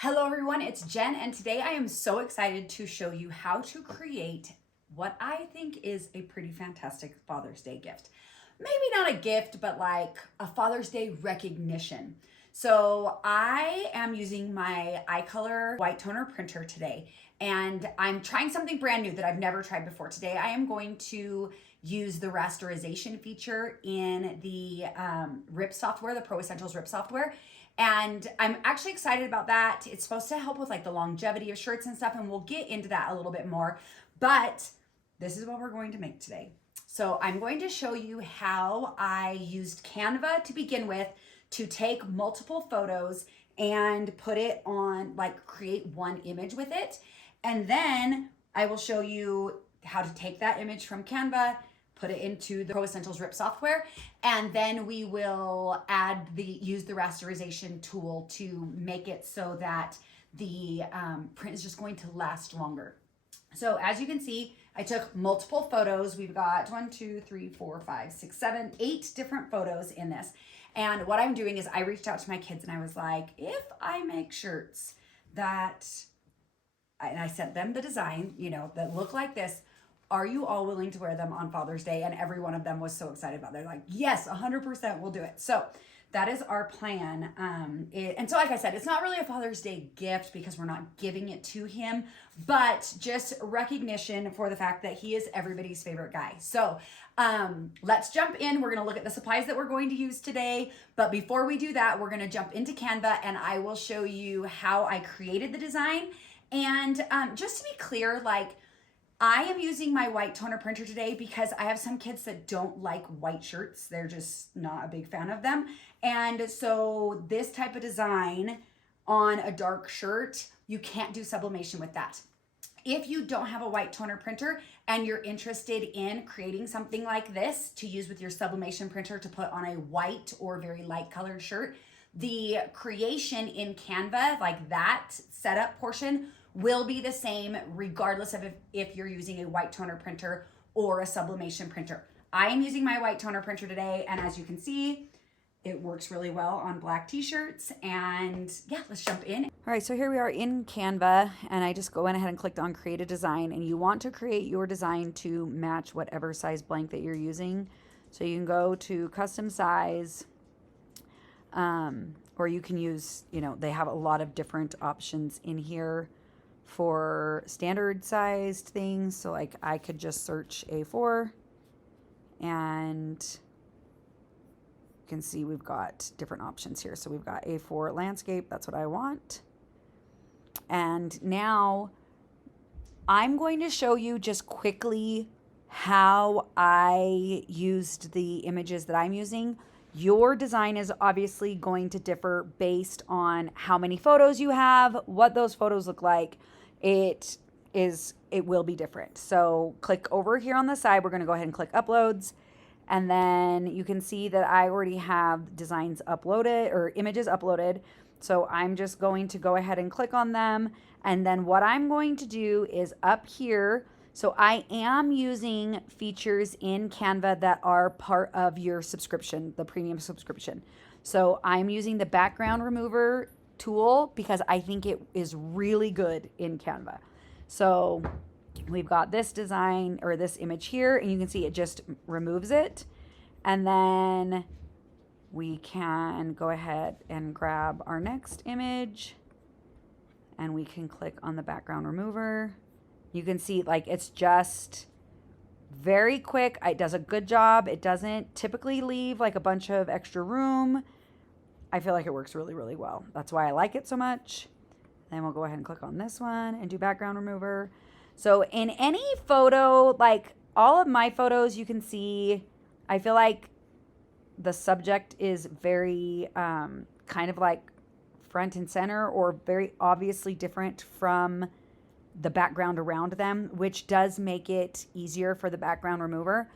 Hello everyone, it's Jen, and today I am so excited to show you how to create what I think is a pretty fantastic Father's Day gift. Maybe not a gift, but like a Father's Day recognition. So I am using my iColor white toner printer today, and I'm trying something brand new that I've never tried before. Today I am going to use the rasterization feature in the RIP software, the Pro Essentials RIP software. And I'm actually excited about that. It's supposed to help with like the longevity of shirts and stuff, and we'll get into that a little bit more. But this is what we're going to make today. So I'm going to show you how I used Canva to begin with to take multiple photos and put it on, like create one image with it. And then I will show you how to take that image from Canva, put it into the Pro Essentials RIP software, and then we will use the rasterization tool to make it so that the print is just going to last longer. So as you can see, I took multiple photos. We've got 1, 2, 3, 4, 5, 6, 7, 8 different photos in this. And what I'm doing is I reached out to my kids and I was like, if I make shirts and I sent them the design, that look like this, are you all willing to wear them on Father's Day? And every one of them was so excited about it. They're like, yes, 100% we'll do it. So that is our plan. And so like I said, it's not really a Father's Day gift because we're not giving it to him, but just recognition for the fact that he is everybody's favorite guy. So let's jump in. We're gonna look at the supplies that we're going to use today. But before we do that, we're gonna jump into Canva and I will show you how I created the design. And just to be clear, like, I am using my white toner printer today because I have some kids that don't like white shirts. They're just not a big fan of them. And so this type of design on a dark shirt, you can't do sublimation with that. If you don't have a white toner printer and you're interested in creating something like this to use with your sublimation printer to put on a white or very light colored shirt, the creation in Canva, like that setup portion, will be the same regardless of if you're using a white toner printer or a sublimation printer. I am using my white toner printer today, and as you can see, it works really well on black t-shirts. And yeah, let's jump in. All right, so here we are in Canva, and I just went ahead and clicked on create a design, and you want to create your design to match whatever size blank that you're using. So you can go to custom size, or you can use, they have a lot of different options in here for standard sized things. So like I could just search A4 and you can see we've got different options here. So we've got A4 landscape, that's what I want. And now I'm going to show you just quickly how I used the images that I'm using. Your design is obviously going to differ based on how many photos you have, what those photos look like. It will be different. So click over here on the side. We're going to go ahead and click uploads. And then you can see that I already have designs uploaded or images uploaded. So I'm just going to go ahead and click on them. And then what I'm going to do is up here. So I am using features in Canva that are part of your subscription, the premium subscription. So I'm using the background remover tool because I think it is really good in Canva. So we've got this design or this image here, and you can see it just removes it. And then we can go ahead and grab our next image and we can click on the background remover. You can see like it's just very quick. It does a good job. It doesn't typically leave like a bunch of extra room. I feel like it works really, really well. That's why I like it so much. Then we'll go ahead and click on this one and do background remover. So in any photo, like all of my photos, you can see, I feel like the subject is very kind of like front and center or very obviously different from the background around them, which does make it easier for the background remover.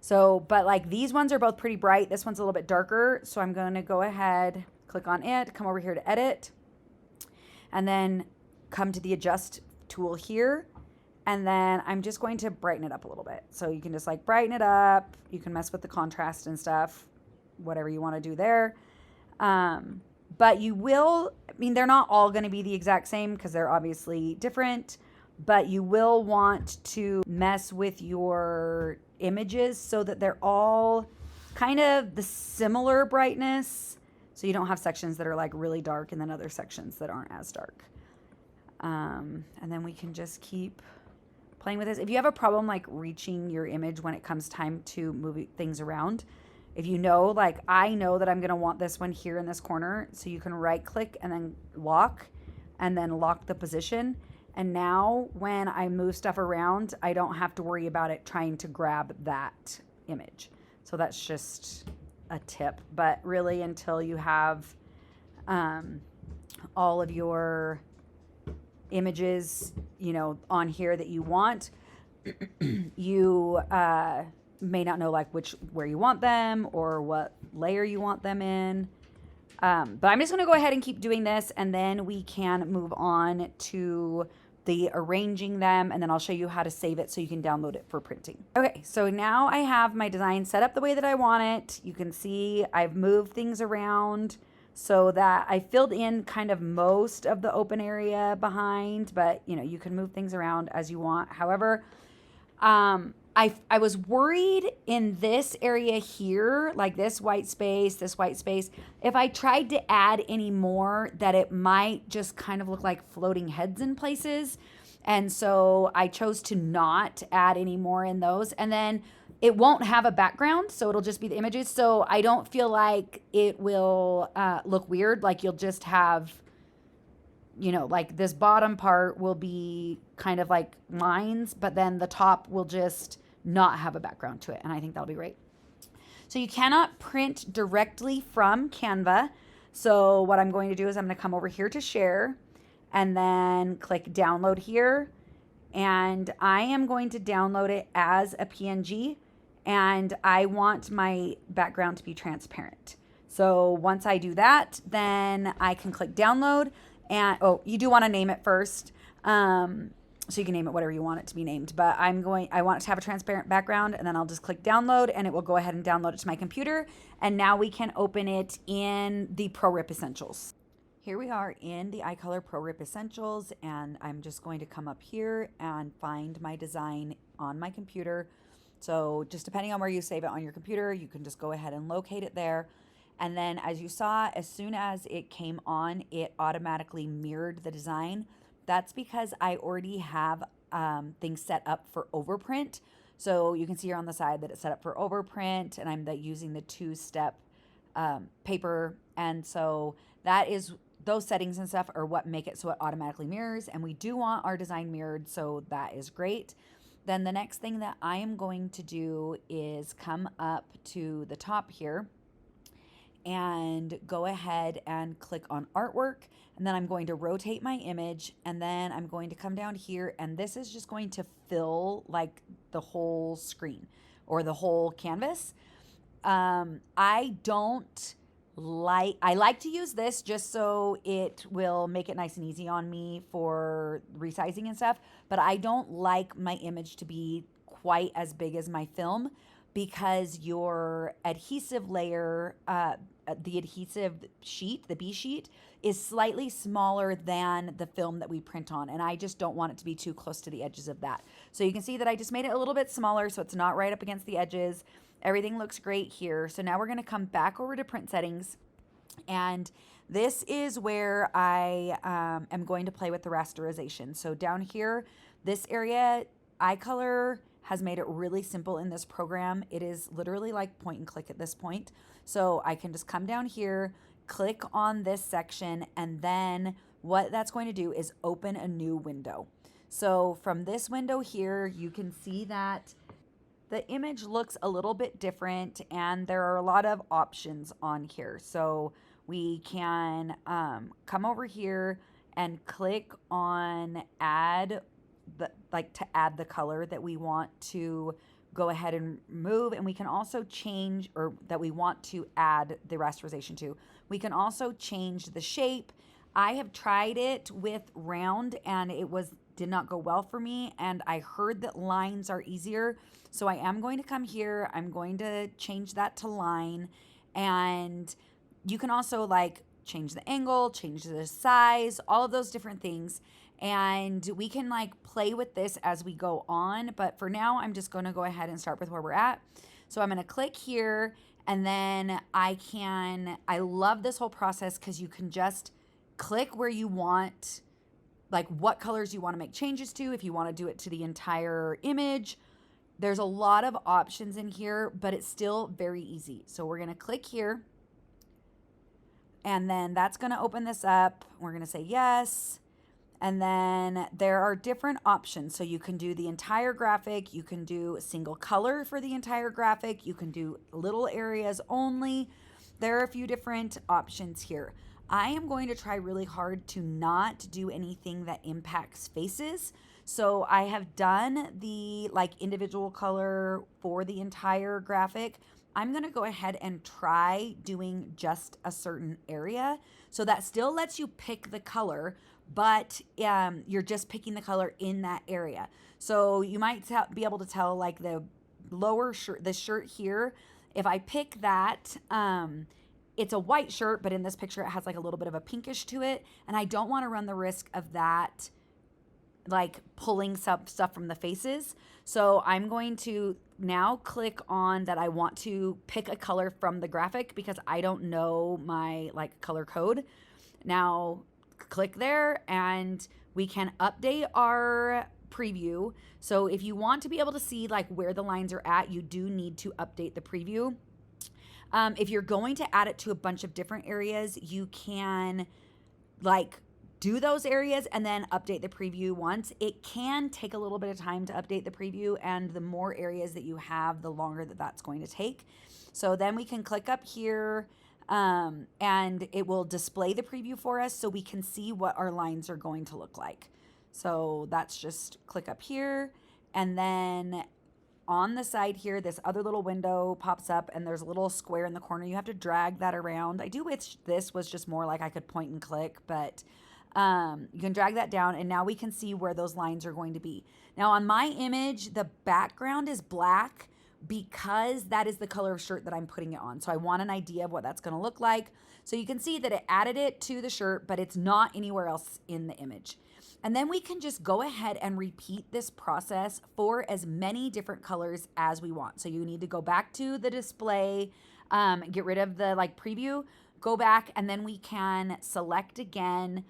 So, but like these ones are both pretty bright. This one's a little bit darker. So I'm going to go ahead, click on it, come over here to edit, and then come to the adjust tool here. And then I'm just going to brighten it up a little bit. So you can just like brighten it up. You can mess with the contrast and stuff, whatever you want to do there. but you will, I mean, they're not all going to be the exact same because they're obviously different, but you will want to mess with your images so that they're all kind of the similar brightness. So you don't have sections that are like really dark and then other sections that aren't as dark. And then we can just keep playing with this. If you have a problem like reaching your image when it comes time to move things around, if you know, like I know that I'm going to want this one here in this corner, so you can right click and then lock the position. And now when I move stuff around, I don't have to worry about it trying to grab that image. So that's just a tip, but really until you have all of your images, you know, on here that you want, you may not know like where you want them or what layer you want them in. But I'm just going to go ahead and keep doing this, and then we can move on to the arranging them, and then I'll show you how to save it so you can download it for printing. Okay, so now I have my design set up the way that I want it. You can see I've moved things around so that I filled in kind of most of the open area behind, but you know, you can move things around as you want. However, I was worried in this area here, like this white space, if I tried to add any more, that it might just kind of look like floating heads in places. And so I chose to not add any more in those. And then it won't have a background, so it'll just be the images. So I don't feel like it will look weird. Like you'll just have, you know, like this bottom part will be kind of like lines, but then the top will just not have a background to it. And I think that'll be great. So you cannot print directly from Canva. So what I'm going to do is I'm going to come over here to share and then click download here. And I am going to download it as a PNG, and I want my background to be transparent. So once I do that, then I can click download. And oh, you do want to name it first. So you can name it whatever you want it to be named, but I want it to have a transparent background, and then I'll just click download and it will go ahead and download it to my computer. And now we can open it in the ProRIP Essentials. Here we are in the iColor ProRIP Essentials, and I'm just going to come up here and find my design on my computer. So just depending on where you save it on your computer, you can just go ahead and locate it there. And then as you saw, as soon as it came on, it automatically mirrored the design. That's because I already have things set up for overprint. So you can see here on the side that it's set up for overprint, and I'm using the 2-step paper. And so that is, those settings and stuff are what make it so it automatically mirrors. And we do want our design mirrored, so that is great. Then the next thing that I am going to do is come up to the top here and go ahead and click on artwork, and then I'm going to rotate my image, and then I'm going to come down here, and this is just going to fill like the whole screen or the whole canvas. I like to use this just so it will make it nice and easy on me for resizing and stuff, but I don't like my image to be quite as big as my film, because your adhesive layer, the adhesive sheet, the B sheet, is slightly smaller than the film that we print on, and I just don't want it to be too close to the edges of that. So you can see that I just made it a little bit smaller so it's not right up against the edges. Everything looks great here. So now we're going to come back over to print settings, and this is where I am going to play with the rasterization. So down here, this area, iColor has made it really simple in this program. It is literally like point and click at this point. So I can just come down here, click on this section, and then what that's going to do is open a new window. So from this window here, you can see that the image looks a little bit different, and there are a lot of options on here. So we can come over here and click on add, to add the color that we want to go ahead and remove, and we can also change, or that we want to add the rasterization to. We can also change the shape. I have tried it with round, and it did not go well for me, and I heard that lines are easier. So I am going to come here, I'm going to change that to line, and you can also like change the angle, change the size, all of those different things. And we can like play with this as we go on. But for now, I'm just going to go ahead and start with where we're at. So I'm going to click here, and then I love this whole process because you can just click where you want, like what colors you want to make changes to. If you want to do it to the entire image, there's a lot of options in here, but it's still very easy. So we're going to click here, and then that's going to open this up. We're going to say yes. And then there are different options. So you can do the entire graphic. You can do a single color for the entire graphic. You can do little areas only. There are a few different options here. I am going to try really hard to not do anything that impacts faces. So I have done the like individual color for the entire graphic. I'm going to go ahead and try doing just a certain area. So that still lets you pick the color, but you're just picking the color in that area. So you might be able to tell like the lower shirt, the shirt here, if I pick that, it's a white shirt, but in this picture it has like a little bit of a pinkish to it. And I don't want to run the risk of that like pulling some stuff from the faces. So I'm going to now click on that I want to pick a color from the graphic because I don't know my like color code. Now click there and we can update our preview. So if you want to be able to see like where the lines are at, you do need to update the preview. If you're going to add it to a bunch of different areas, you can like do those areas and then update the preview once. It can take a little bit of time to update the preview, and the more areas that you have, the longer that that's going to take. So then we can click up here and it will display the preview for us so we can see what our lines are going to look like. So that's just click up here, and then on the side here, this other little window pops up and there's a little square in the corner. You have to drag that around. I do wish this was just more like I could point and click, but you can drag that down and now we can see where those lines are going to be. Now on my image, the background is black because that is the color of shirt that I'm putting it on. So I want an idea of what that's going to look like. So you can see that it added it to the shirt, but it's not anywhere else in the image. And then we can just go ahead and repeat this process for as many different colors as we want. So you need to go back to the display, get rid of the like preview, go back, and then we can select again.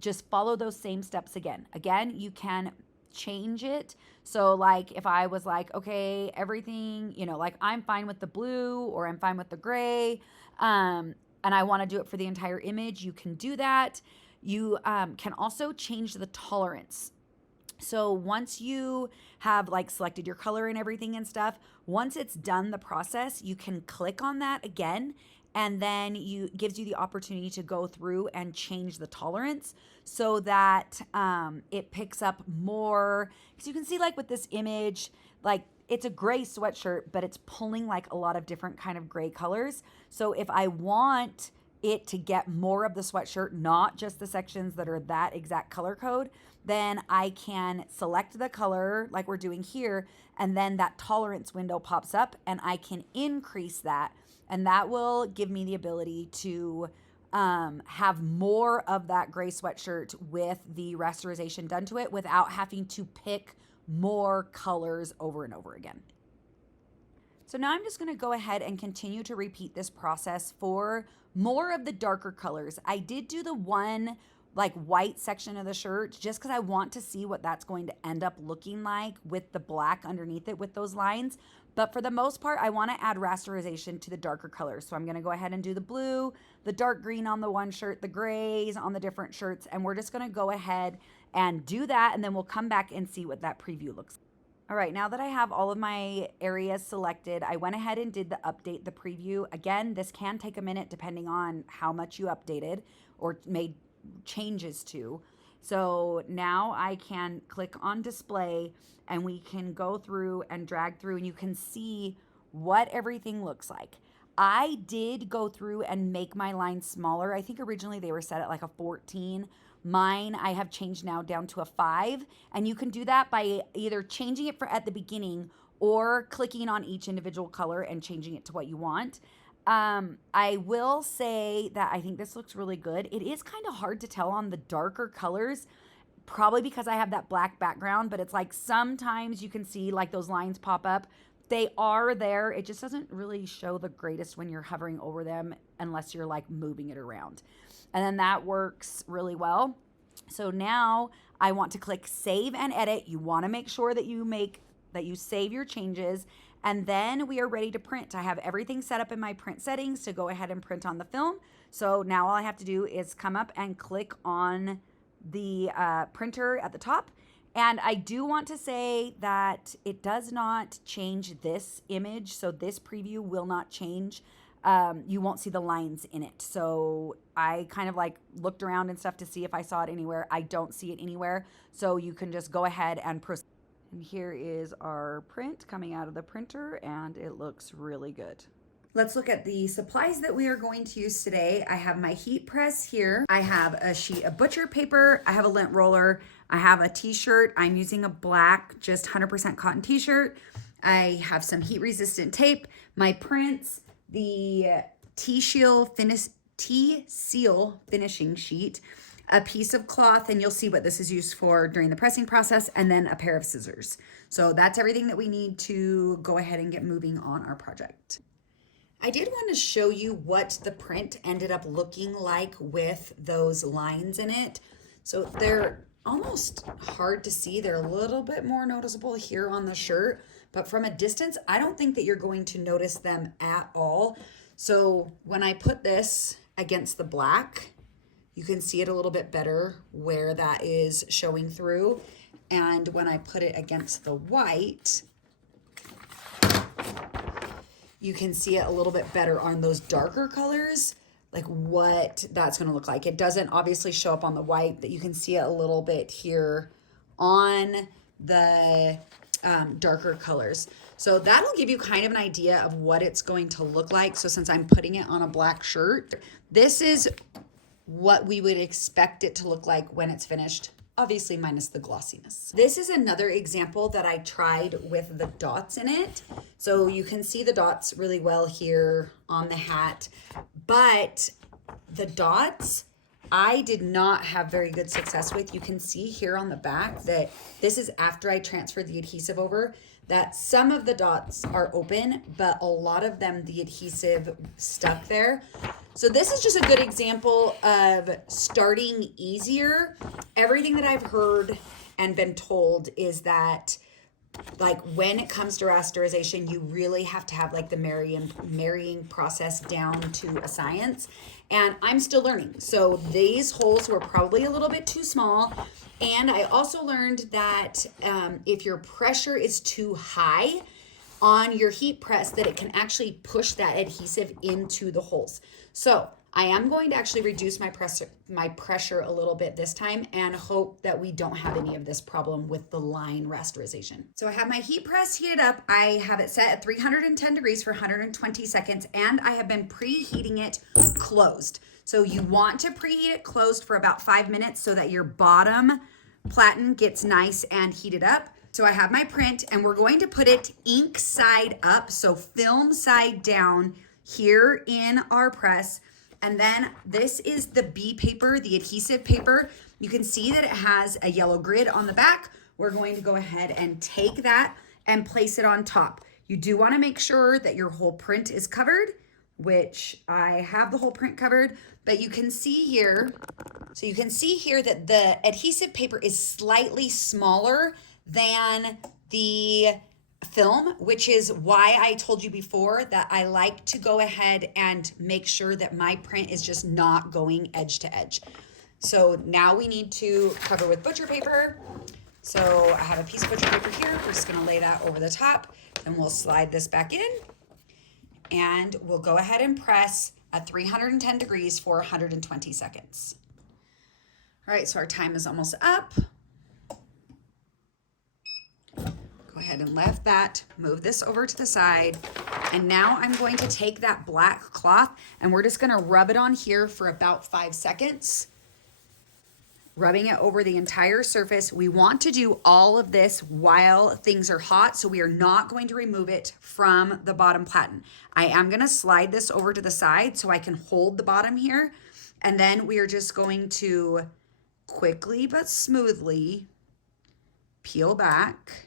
Just follow those same steps again. Again, you can change it. So like if I was like, okay, everything, you know, like I'm fine with the blue or I'm fine with the gray, and I want to do it for the entire image, you can do that. You can also change the tolerance. So once you have like selected your color and everything and stuff, once it's done the process, you can click on that again, and then gives you the opportunity to go through and change the tolerance so that it picks up more. Because you can see like with this image, like it's a gray sweatshirt, but it's pulling like a lot of different kind of gray colors. So if I want it to get more of the sweatshirt, not just the sections that are that exact color code, then I can select the color like we're doing here, and then that tolerance window pops up and I can increase that, and that will give me the ability to have more of that gray sweatshirt with the rasterization done to it without having to pick more colors over and over again. So now I'm just going to go ahead and continue to repeat this process for more of the darker colors. I did do the one like white section of the shirt just because I want to see what that's going to end up looking like with the black underneath it with those lines. But for the most part, I want to add rasterization to the darker colors. So I'm going to go ahead and do the blue, the dark green on the one shirt, the grays on the different shirts. And we're just going to go ahead and do that. And then we'll come back and see what that preview looks like. All right, now that I have all of my areas selected, I went ahead and did the update the preview. Again, this can take a minute depending on how much you updated or made changes to. So now I can click on display and we can go through and drag through and you can see what everything looks like. I did go through and make my lines smaller. I think originally they were set at like a 14. Mine, I have changed now down to a 5, and you can do that by either changing it at the beginning or clicking on each individual color and changing it to what you want. I will say that I think this looks really good. It is kind of hard to tell on the darker colors, probably because I have that black background, but it's like sometimes you can see like those lines pop up. They are there. It just doesn't really show the greatest when you're hovering over them unless you're like moving it around. And then that works really well. So now I want to click save and edit. You want to make sure that you save your changes, and then we are ready to print. I have everything set up in my print settings to go ahead and print on the film. So now all I have to do is come up and click on the printer at the top. And I do want to say that it does not change this image. So this preview will not change. You won't see the lines in it. So I kind of like looked around and stuff to see if I saw it anywhere. I don't see it anywhere. So you can just go ahead and proceed. And here is our print coming out of the printer, and it looks really good. Let's look at the supplies that we are going to use today. I have my heat press here. I have a sheet of butcher paper. I have a lint roller. I have a t-shirt. I'm using a black, just 100% cotton t-shirt. I have some heat resistant tape, my prints, the T-Seal finishing sheet, a piece of cloth, and you'll see what this is used for during the pressing process, and then a pair of scissors. So that's everything that we need to go ahead and get moving on our project. I did want to show you what the print ended up looking like with those lines in it. So they're almost hard to see. They're a little bit more noticeable here on the shirt, but from a distance, I don't think that you're going to notice them at all. So when I put this against the black, you can see it a little bit better where that is showing through. And when I put it against the white, you can see it a little bit better on those darker colors, like what that's gonna look like. It doesn't obviously show up on the white, but you can see it a little bit here on the darker colors. So that'll give you kind of an idea of what it's going to look like. So since I'm putting it on a black shirt, this is what we would expect it to look like when it's finished, obviously minus the glossiness. This is another example that I tried with the dots in it. So you can see the dots really well here on the hat, but the dots I did not have very good success with. You can see here on the back that this is after I transferred the adhesive over, that some of the dots are open, but a lot of them, the adhesive stuck there. So this is just a good example of starting easier. Everything that I've heard and been told is that like when it comes to rasterization, you really have to have like the marrying process down to a science. And I'm still learning. So these holes were probably a little bit too small. And I also learned that if your pressure is too high on your heat press, that it can actually push that adhesive into the holes. So I am going to actually reduce my pressure a little bit this time and hope that we don't have any of this problem with the line rasterization. So I have my heat press heated up. I have it set at 310 degrees for 120 seconds, and I have been preheating it closed. So you want to preheat it closed for about 5 minutes so that your bottom platen gets nice and heated up. So I have my print, and we're going to put it ink side up, so film side down here in our press. And then this is the B paper, the adhesive paper. You can see that it has a yellow grid on the back. We're going to go ahead and take that and place it on top. You do want to make sure that your whole print is covered, which I have the whole print covered, but you can see here, so you can see here that the adhesive paper is slightly smaller than the film, which is why I told you before that I like to go ahead and make sure that my print is just not going edge to edge. So now we need to cover with butcher paper. So I have a piece of butcher paper here. We're just gonna lay that over the top, and we'll slide this back in, and we'll go ahead and press at 310 degrees for 120 seconds. All right, so our time is almost up. Go ahead and lift that, move this over to the side. And now I'm going to take that black cloth and we're just gonna rub it on here for about 5 seconds. rubbing it over the entire surface. We want to do all of this while things are hot, so we are not going to remove it from the bottom platen. I am gonna slide this over to the side so I can hold the bottom here, and then we are just going to quickly but smoothly peel back.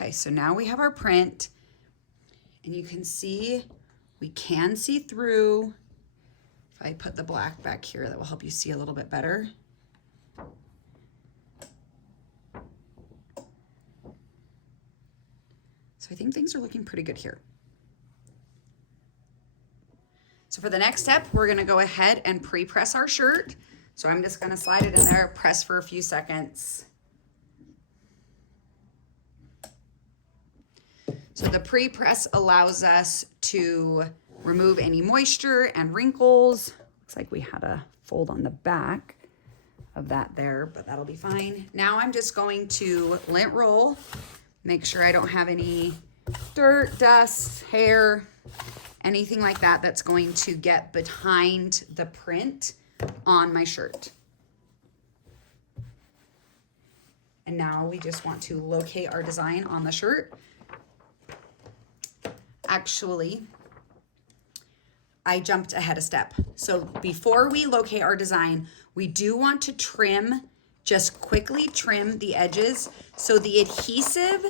Okay, so now we have our print, and you can see, we can see through. If I put the black back here, that will help you see a little bit better. So I think things are looking pretty good here. So for the next step, we're gonna go ahead and pre-press our shirt. So I'm just gonna slide it in there, press for a few seconds. So the pre-press allows us to remove any moisture and wrinkles. Looks like we had a fold on the back of that there, but that'll be fine. Now I'm just going to lint roll, make sure I don't have any dirt, dust, hair, anything like that that's going to get behind the print on my shirt. And now we just want to locate our design on the shirt. Actually, I jumped ahead a step. So before we locate our design, we do want to trim, just quickly trim the edges. So the adhesive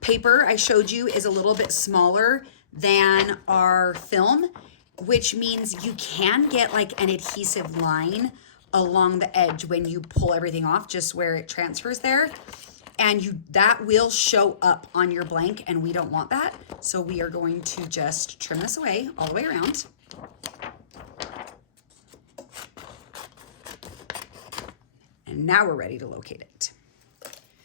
paper I showed you is a little bit smaller than our film, which means you can get like an adhesive line along the edge when you pull everything off, just where it transfers there. And that will show up on your blank, and we don't want that. So we are going to just trim this away all the way around. And now we're ready to locate it.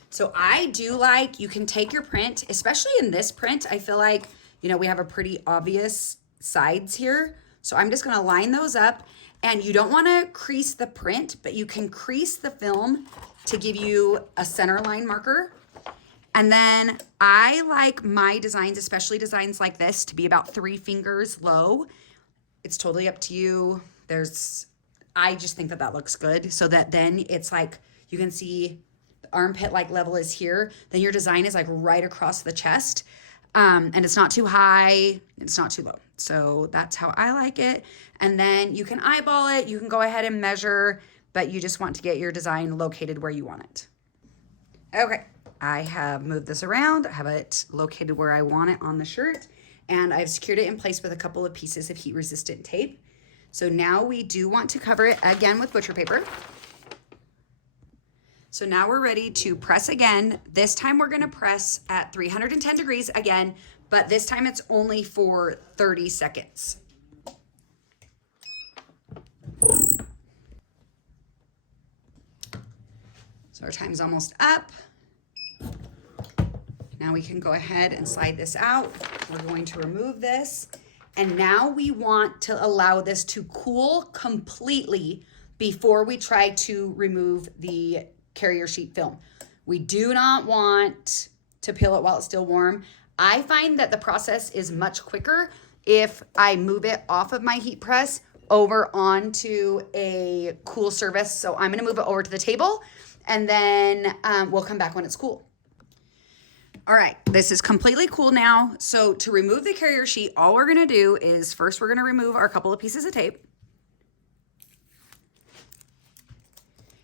So I do like, you can take your print, especially in this print, I feel like, you know, we have a pretty obvious sides here. So I'm just gonna line those up, and you don't wanna crease the print, but you can crease the film to give you a center line marker. And then I like my designs, especially designs like this, to be about 3 fingers low. It's totally up to you. I just think that looks good, so that then it's like, you can see the armpit like level is here, then your design is like right across the chest. And it's not too high, it's not too low. So that's how I like it. And then you can eyeball it, you can go ahead and measure, but you just want to get your design located where you want it. Okay, I have moved this around. I have it located where I want it on the shirt, and I've secured it in place with a couple of pieces of heat-resistant tape. So now we do want to cover it again with butcher paper. So now we're ready to press again. This time we're gonna press at 310 degrees again, but this time it's only for 30 seconds. So our time's almost up. Now we can go ahead and slide this out. We're going to remove this. And now we want to allow this to cool completely before we try to remove the carrier sheet film. We do not want to peel it while it's still warm. I find that the process is much quicker if I move it off of my heat press over onto a cool surface. So I'm gonna move it over to the table, and then we'll come back when it's cool. All right, this is completely cool now. So to remove the carrier sheet, all we're gonna do is first we're gonna remove our couple of pieces of tape.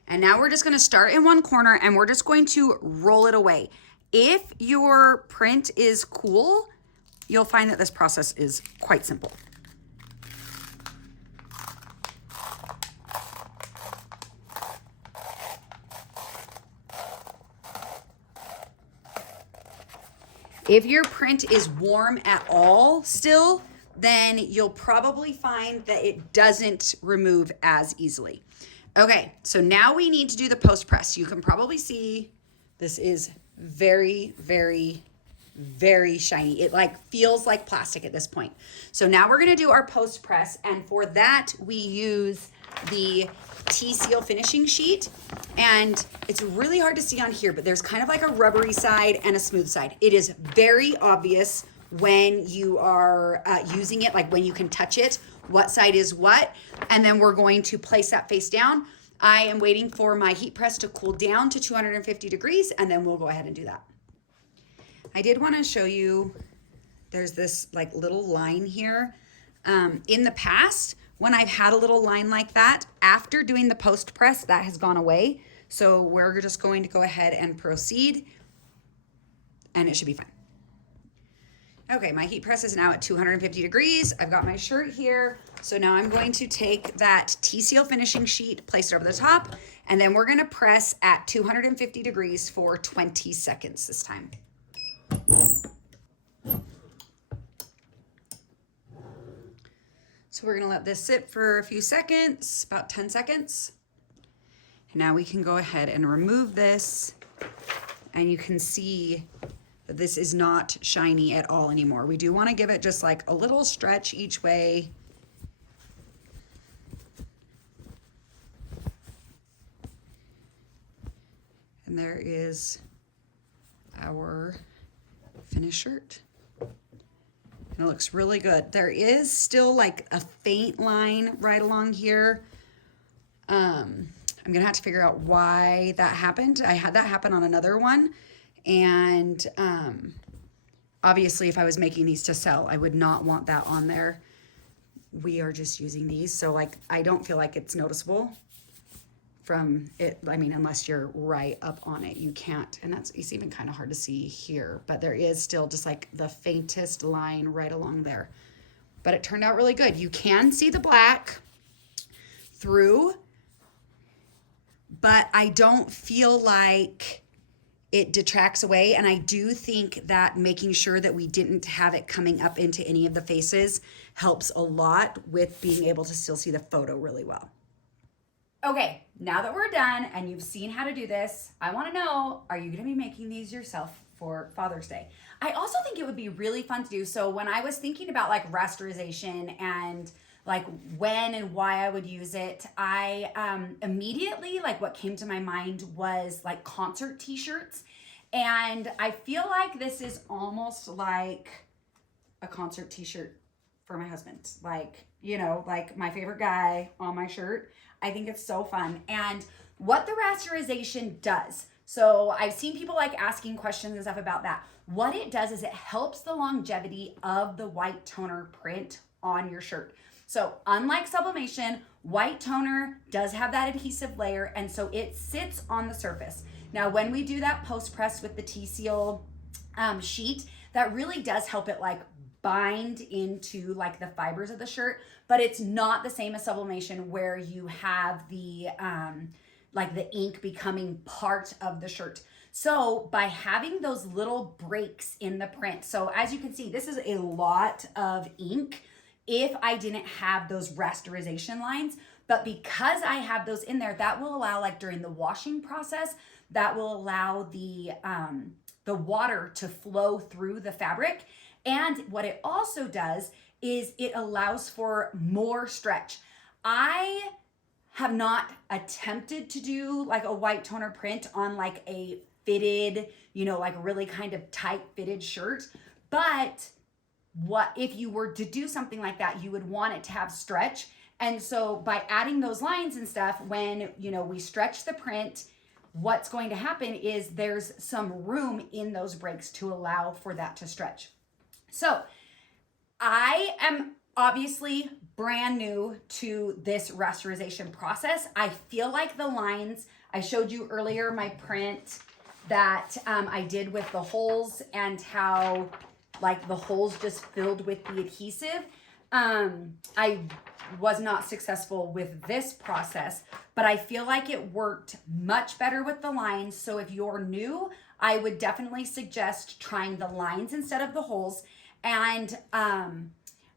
And now we're just gonna start in one corner, and we're just going to roll it away. If your print is cool, you'll find that this process is quite simple. If your print is warm at all still, then you'll probably find that it doesn't remove as easily. Okay, so now we need to do the post press. You can probably see this is very, very, very shiny. It like feels like plastic at this point. So now we're gonna do our post press, and for that we use the T-Seal finishing sheet, and it's really hard to see on here, but there's kind of like a rubbery side and a smooth side. It is very obvious when you are using it, like when you can touch it, what side is what, and then we're going to place that face down. I am waiting for my heat press to cool down to 250 degrees, and then we'll go ahead and do that. I did want to show you, there's this like little line here. In the past, when I've had a little line like that, after doing the post press, that has gone away. So we're just going to go ahead and proceed, and it should be fine. Okay, my heat press is now at 250 degrees. I've got my shirt here. So now I'm going to take that T-Seal finishing sheet, place it over the top, and then we're gonna press at 250 degrees for 20 seconds this time. So we're gonna let this sit for a few seconds, about 10 seconds. And now we can go ahead and remove this, and you can see that this is not shiny at all anymore. We do want to give it just like a little stretch each way. And there is our finished shirt. And it looks really good. There is still like a faint line right along here. I'm gonna have to figure out why that happened. I had that happen on another one. And obviously if I was making these to sell, I would not want that on there. We are just using these. So like, I don't feel like it's noticeable from it. I mean, unless you're right up on it, you can't. And it's even kind of hard to see here, but there is still just like the faintest line right along there. But it turned out really good. You can see the black through, but I don't feel like it detracts away. And I do think that making sure that we didn't have it coming up into any of the faces helps a lot with being able to still see the photo really well. Okay, now that we're done and you've seen how to do this, I wanna know, are you gonna be making these yourself for Father's Day? I also think it would be really fun to do. So when I was thinking about like rasterization and like when and why I would use it, I immediately, like what came to my mind was like concert t-shirts. And I feel like this is almost like a concert t-shirt for my husband. Like, you know, like my favorite guy on my shirt. I think it's so fun. And what the rasterization does, so I've seen people like asking questions and stuff about that. What it does is it helps the longevity of the white toner print on your shirt. So unlike sublimation, white toner does have that adhesive layer, and so it sits on the surface. Now, when we do that post press with the T-Seal sheet, that really does help it like bind into like the fibers of the shirt, but it's not the same as sublimation where you have the like the ink becoming part of the shirt. So by having those little breaks in the print, so as you can see, this is a lot of ink if I didn't have those rasterization lines, but because I have those in there, that will allow, like during the washing process, that will allow the water to flow through the fabric. And what it also does is it allows for more stretch. I have not attempted to do like a white toner print on like a fitted, you know, like really kind of tight fitted shirt, but what if you were to do something like that, you would want it to have stretch. And so by adding those lines and stuff, when, you know, we stretch the print, what's going to happen is there's some room in those breaks to allow for that to stretch. So I am obviously brand new to this rasterization process. I feel like the lines, I showed you earlier my print that I did with the holes and how like the holes just filled with the adhesive. I was not successful with this process, but I feel like it worked much better with the lines. So if you're new, I would definitely suggest trying the lines instead of the holes. And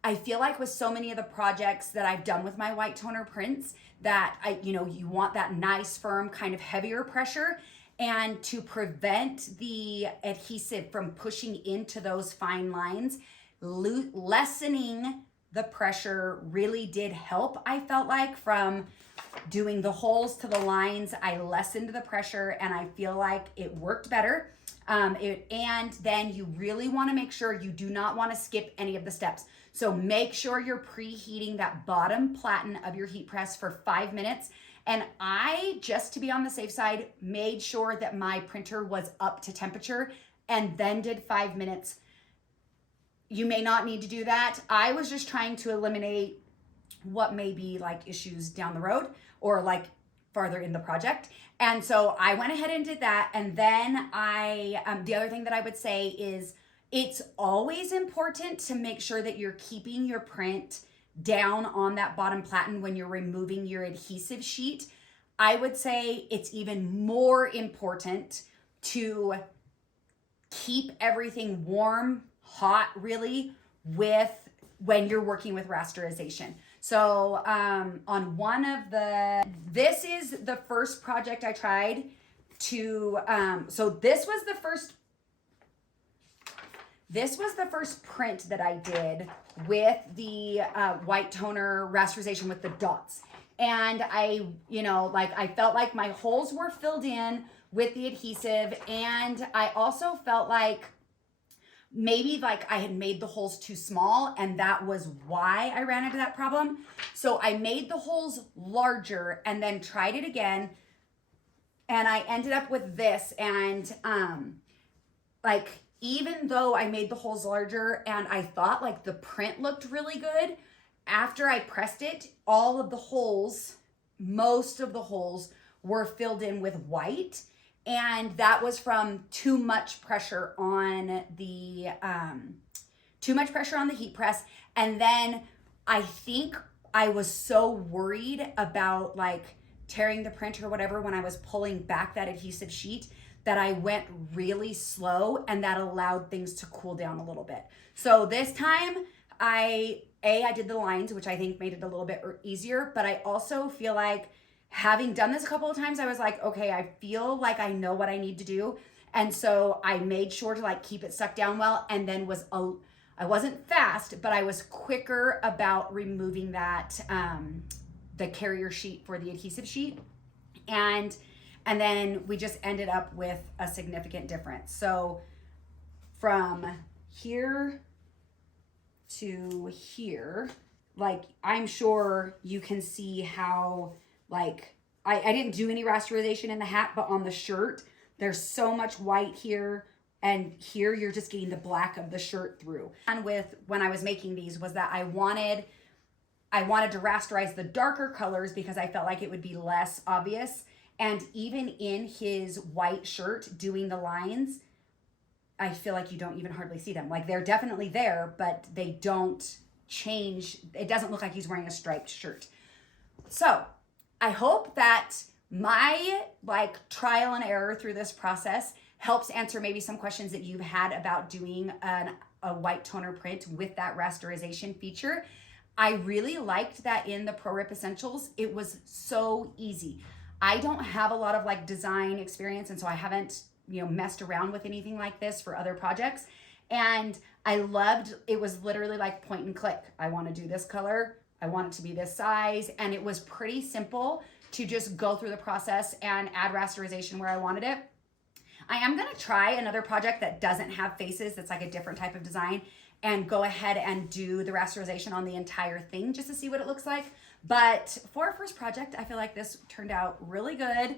I feel like with so many of the projects that I've done with my white toner prints that you want that nice, firm, kind of heavier pressure. And to prevent the adhesive from pushing into those fine lines, lessening the pressure really did help. I felt like from doing the holes to the lines, I lessened the pressure and I feel like it worked better. And then you really want to make sure you do not want to skip any of the steps. So make sure you're preheating that bottom platen of your heat press for 5 minutes. And I, just to be on the safe side, made sure that my printer was up to temperature and then did 5 minutes. You may not need to do that. I was just trying to eliminate what may be like issues down the road or like farther in the project. And so I went ahead and did that. And then the other thing that I would say is it's always important to make sure that you're keeping your print down on that bottom platen when you're removing your adhesive sheet. I would say it's even more important to keep everything warm, hot really, when you're working with rasterization. So on this is the first project I tried to, so this was the first print that I did with the white toner rasterization with the dots. And I felt like my holes were filled in with the adhesive, and I also felt like maybe like I had made the holes too small, and that was why I ran into that problem. So I made the holes larger and then tried it again, and I ended up with this. And even though I made the holes larger and I thought like the print looked really good, after I pressed it, most of the holes were filled in with white. And that was from too much pressure on the heat press. And then I think I was so worried about like tearing the print or whatever when I was pulling back that adhesive sheet that I went really slow, and that allowed things to cool down a little bit. So this time I did the lines, which I think made it a little bit easier, but I also feel like having done this a couple of times, I was like, okay, I feel like I know what I need to do. And so I made sure to like keep it stuck down well, and then I wasn't fast, but I was quicker about removing that, the carrier sheet for the adhesive sheet. And then we just ended up with a significant difference. So from here to here, like I'm sure you can see how like I didn't do any rasterization in the hat, but on the shirt, there's so much white here, and here you're just getting the black of the shirt through. And when I was making these was that I wanted to rasterize the darker colors because I felt like it would be less obvious. And even in his white shirt doing the lines, I feel like you don't even hardly see them. Like they're definitely there, but they don't change. It doesn't look like he's wearing a striped shirt. So I hope that my like trial and error through this process helps answer maybe some questions that you've had about doing a white toner print with that rasterization feature. I really liked that in the ProRIP Essentials, it was so easy. I don't have a lot of like design experience, and so I haven't, messed around with anything like this for other projects. And I loved, it was literally like point and click. I want to do this color. I want it to be this size. And it was pretty simple to just go through the process and add rasterization where I wanted it. I am going to try another project that doesn't have faces, that's like a different type of design, and go ahead and do the rasterization on the entire thing just to see what it looks like. But for our first project, I feel like this turned out really good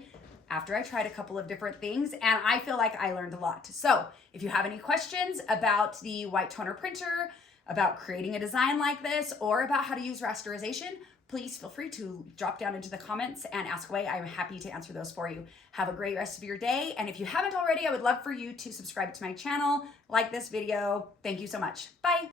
after I tried a couple of different things, and I feel like I learned a lot. So if you have any questions about the white toner printer, about creating a design like this, or about how to use rasterization, please feel free to drop down into the comments and ask away. I'm happy to answer those for you. Have a great rest of your day. And if you haven't already, I would love for you to subscribe to my channel, like this video. Thank you so much. Bye.